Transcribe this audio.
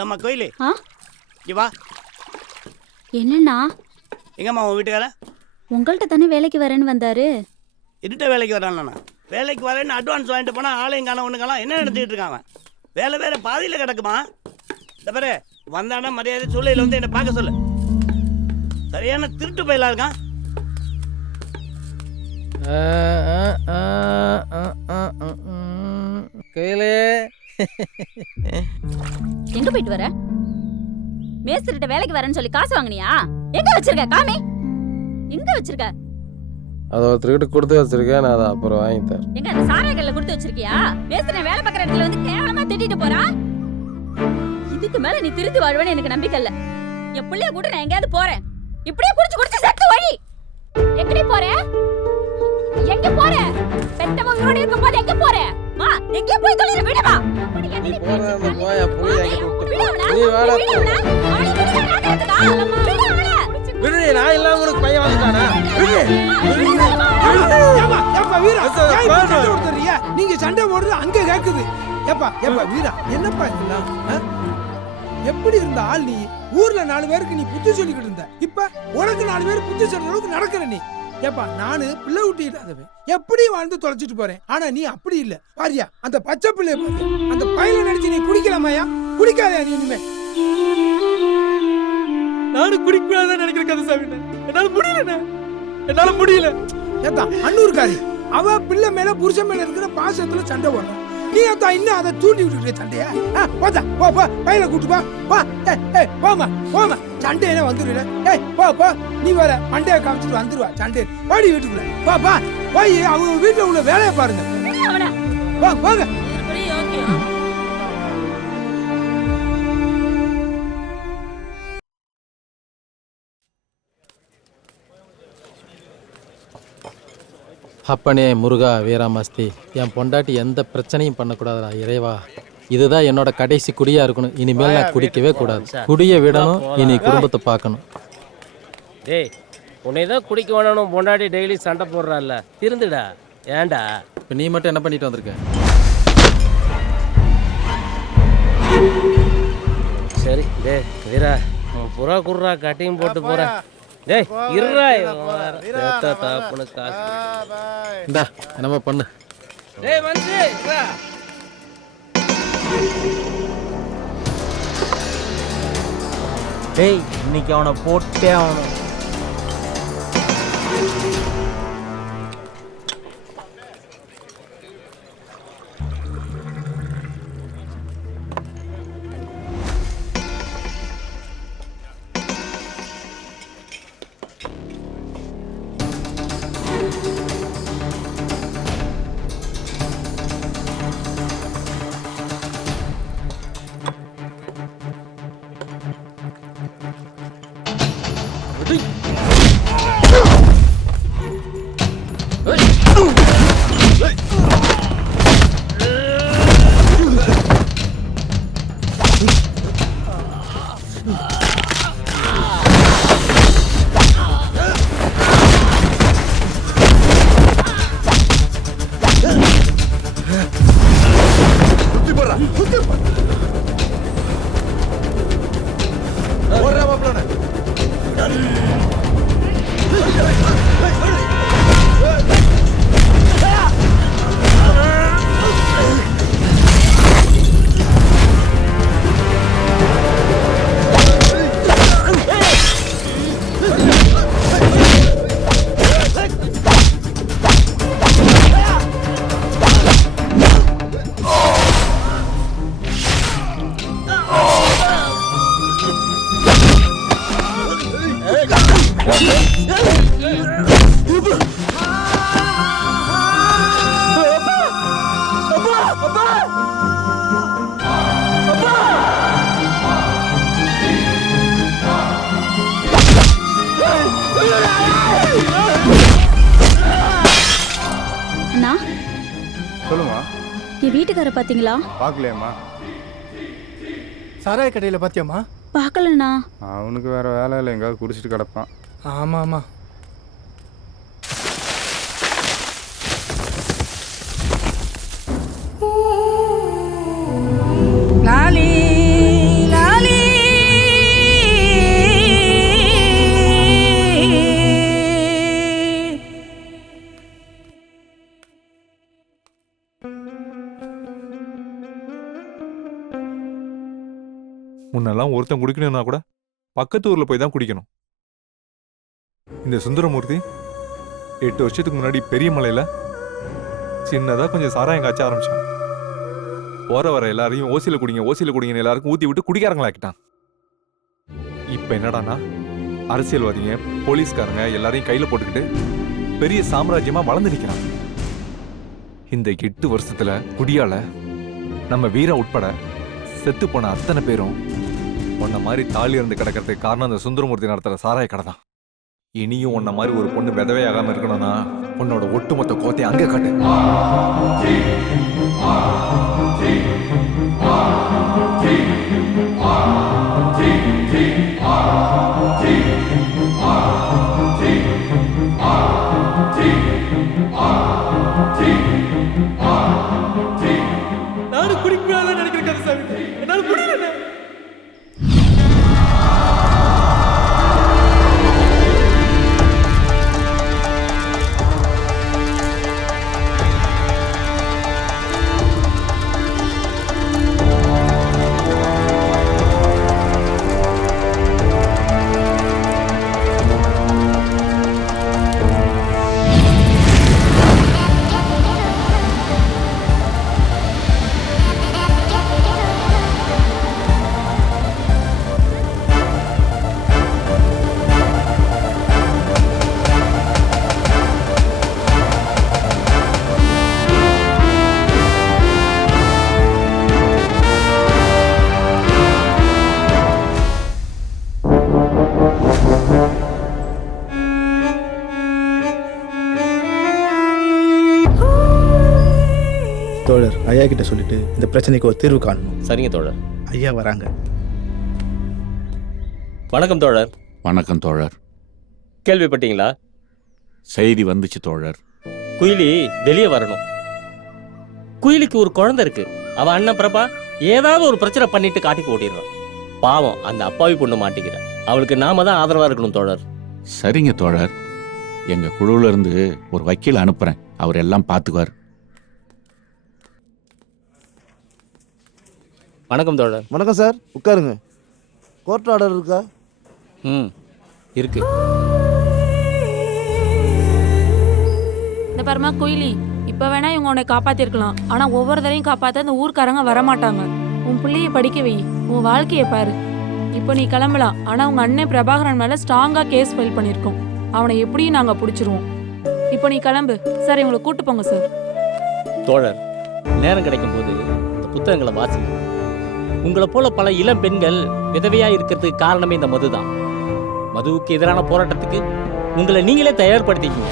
நம்ம கோயிலு வா. என்னண்ணா? எங்கம்மா உன் வீட்டுக்கார? உங்கள்கிட்ட தானே வேலைக்கு வரேன்னு வந்தாரு. இருட்ட வேலைக்கு வரானா? வேலைக்கு வரேன்னு அட்வான்ஸ் வாங்கிட்டு போனா ஆளையும் காண ஒண்ணுக்கலாம். என்ன நடத்திட்டு இருக்காங்க? வேலை வேற பாதியில கிடக்குமா? இந்த பாரு, வந்தானா மரியாதை சொல்லையில வந்து என்ன பார்க்க சொல்லு. சரியான திருட்டு பயிலா இருக்கான். கையிலே எங்க போயிட்டு வர? மேஸ்திரிட்ட வேலைக்கு வரேன்னு சொல்லி காசு வாங்குனியா? எங்க வச்சிருக்க? காமி, எங்க வச்சிருக்க? அதை ஒருத்தர்கிட்ட கொடுத்து வச்சிருக்கேன், நான் அதை அப்புறம் வாங்கி தரேன். எங்க அந்த சாராயக்கல்ல கொடுத்து வச்சிருக்கியா? மேஸ்திரி வேலை பார்க்குற இடத்துல வந்து கேவலமா திட்டிட்டு போறா. இதுக்கு மேல நீ திருத்தி வாழ்வேன்னு எனக்கு நம்பிக்கை இல்ல. என் பிள்ளைய கூட நான் எங்கேயாவது போறேன். இப்படியே குடிச்சு குடிச்சு செத்து வழி. எங்கடி போற? எங்க போற? பெத்தவ உயிரோட இருக்கும் போது எங்க போற? மா, எங்க போய் தொலைற? விடுமா. நீ போறேன், போய் புள்ள என்கிட்ட விட்டு. நீ வாடா. விடு, நான் இல்லாம உனக்கு பையன் வந்துட்டானா? நீங்க சண்டை போடுறது அங்க கேக்குது. ஏப்பா ஏப்பா வீரா, என்னப்பா இதெல்லாம்? எப்படி இருந்த ஆள் நீ? ஊர்ல 4 பேருக்கு நீ புத்தி சொல்லிக்கிட்டு இருந்த. இப்ப உனக்கு 4 பேர் புத்தி சொல்ற அளவுக்கு நடக்கிற நீ. ஏப்பா, நானு பிள்ளை ஊட்டி இல்லாதவன், எப்படி வாழ்ந்து தொலைச்சிட்டு போறேன். ஆனா நீ அப்படி இல்ல. பாரியா, அந்த பச்சை பிள்ளைய பாரு. அந்த பையனை நினைச்சு நீ குடிக்கலாமாயா? குடிக்காதயா நீ இனிமே? நானும் குடிக்கூடாதான் நினைக்கிறேன் கந்தசாமி. என்னால முடியல, என்னால முடியல. ஏத்தா அன்னூர்காரி, அவ பிள்ளை மேல புருஷன் மேல இருக்கிற பாசத்துல சண்டை போடுறான். நீ ஏத்தா இன்னும் அதை தூண்டி விட்டுட்டு சண்டையா? போதா, போ போ, பையனை கூட்டு போ. போ, போமா போமா, சண்டையே வந்துருல. போ, நீ வர மண்டையை காமிச்சிட்டு வந்துருவா சண்டை. பாடி வீட்டுக்குள்ள பா பா, போய் அவங்க வீட்டுல உள்ள வேலையை பாருங்க. போங்க. அப்பனே முருகா வீராமஸ்தி, என் பொண்டாட்டி எந்த பிரச்சனையும் பண்ணக்கூடாதுடா இறைவா. இதுதான் என்னோட கடைசி குடியா இருக்கணும். இனிமேல் நான் குடிக்கவே கூடாது. குடிய விடணும், இனி குடும்பத்தை பார்க்கணும். டேய், உன்னை தான் குடிக்க வேணும். பொண்டாட்டி டெய்லி சண்டை போடுறாள்ல, திருந்துடா. ஏன்டா இப்போ நீ மட்டும் என்ன பண்ணிட்டு வந்திருக்க? சரி டே வீரா, புறா குர்ரா கட்டியும் போட்டு போறேன். டேய் இருடா, தாப்புனு காசு இந்தா என்னமா பண்ணு. டேய் மனுஷே, டேய் இன்னைக்கு அவனை போட்டே ஆகணும். சொல்லுமா. என் வீட்டுக்கார பாத்தீங்களா? பார்க்கலையம்மா. சாராய கடையில பாத்தியாமா? பார்க்கலண்ணா. அவனுக்கு வேற வேலை இல்லை, எங்காவது குடிச்சிட்டு கிடப்பான். ஆமா ஆமா. லாலி முன்னெல்லாம் ஒருத்தன் குடிக்கணும்னா கூட பக்கத்து ஊர்ல போய் தான் குடிக்கணும். இந்த சுந்தரமூர்த்தி 8 வருஷத்துக்கு முன்னாடி பெரிய மலையில சின்னதா கொஞ்சம் சாராயம் காய்ச்ச ஆரம்பிச்சான். போற வர எல்லாரையும் ஓசியில குடிங்கன்னு எல்லாருக்கும் ஊத்தி விட்டு குடிக்காரங்களாக்கிட்டான். இப்ப என்னடானா அரசியல்வாதிங்க போலீஸ்காரங்க எல்லாரையும் கையில போட்டுக்கிட்டு பெரிய சாம்ராஜ்யமா வளர்ந்து நிக்கிறான். இந்த 8 வருஷத்துல குடியால நம்ம வீரன் உட்பட செத்து போன அத்தனை பேரும் உன்ன மாதிரி தாலி இருந்து கிடக்கிறதுக்கு காரணம் அந்த சுந்தரமூர்த்தி நடத்துற சாராய கடை தான். இனியும் உன்ன மாதிரி ஒரு பொண்ணு விதவையாகாம இருக்கணும்னா உன்னோட ஒட்டுமொத்த கோத்தை அங்க காட்டு. நானும் குடிக்கூடாதுன்னு நினைக்கிறேன் கந்தசாமி. என்னால முடியலண்ணே. தோழர் ஐயா கிட்ட சொல்லிட்டு இந்த பிரச்சனைக்கு ஒரு தீர்வு காணணும். சரிங்க தோழர். ஐயா வராங்க. வணக்கம் தோழர். வணக்கம் தோழர். கேள்விப்பட்டீங்களா? செய்தி வந்துச்சு தோழர். குயிலி வெளியே வரணும். குயிலிக்கு ஒரு குழந்தை இருக்கு. அவன் அண்ணன் பிரபா ஏதாவது ஒரு பிரச்சனை பண்ணிட்டு காட்டிக்கு ஓடிடுறான். பாவம் அந்த அப்பாவி பொண்ணு மாட்டிக்கிறேன். அவளுக்கு நாம தான் ஆதரவா இருக்கணும் தோழர். சரிங்க தோழர். எங்க குழுல இருந்து ஒரு வக்கீல் அனுப்புறேன். அவர் எல்லாம் பார்த்துக்குவார். வணக்கம் தோழர். வணக்கம் சார், உட்காருங்க. கோர்ட் ஆர்டர் இருக்கா? இருக்கு. இந்த பாருமா குயிலி, இப்ப வேணா இவங்க உன்னை காப்பாத்திருக்கலாம். ஆனா ஒவ்வொரு தரையும் காப்பாத்த இந்த ஊர்க்காரங்க வரமாட்டாங்க. உன் பிள்ளைய படிக்க வை, உன் வாழ்க்கைய பாரு. இப்போ நீ கிளம்பலாம். ஆனா உங்க அண்ணன் பிரபாகரன் மேல ஸ்ட்ராங்கா கேஸ் ஃபைல் பண்ணிருக்கோம். அவனை எப்படியும் நாங்க பிடிச்சிருவோம். இப்போ நீ கிளம்பு. சார் இவங்களை கூட்டு போங்க சார். தோழர், நேரம் கிடைக்கும் போது இந்த புத்தகங்களை வாசிங்க. உங்களை போல பல இளம் பெண்கள் விதவையா இருக்கிறதுக்கு காரணமே இந்த மதுதான். மதுவுக்கு எதிரான போராட்டத்துக்கு உங்களை நீங்களே தயார்படுத்திக்கிங்க.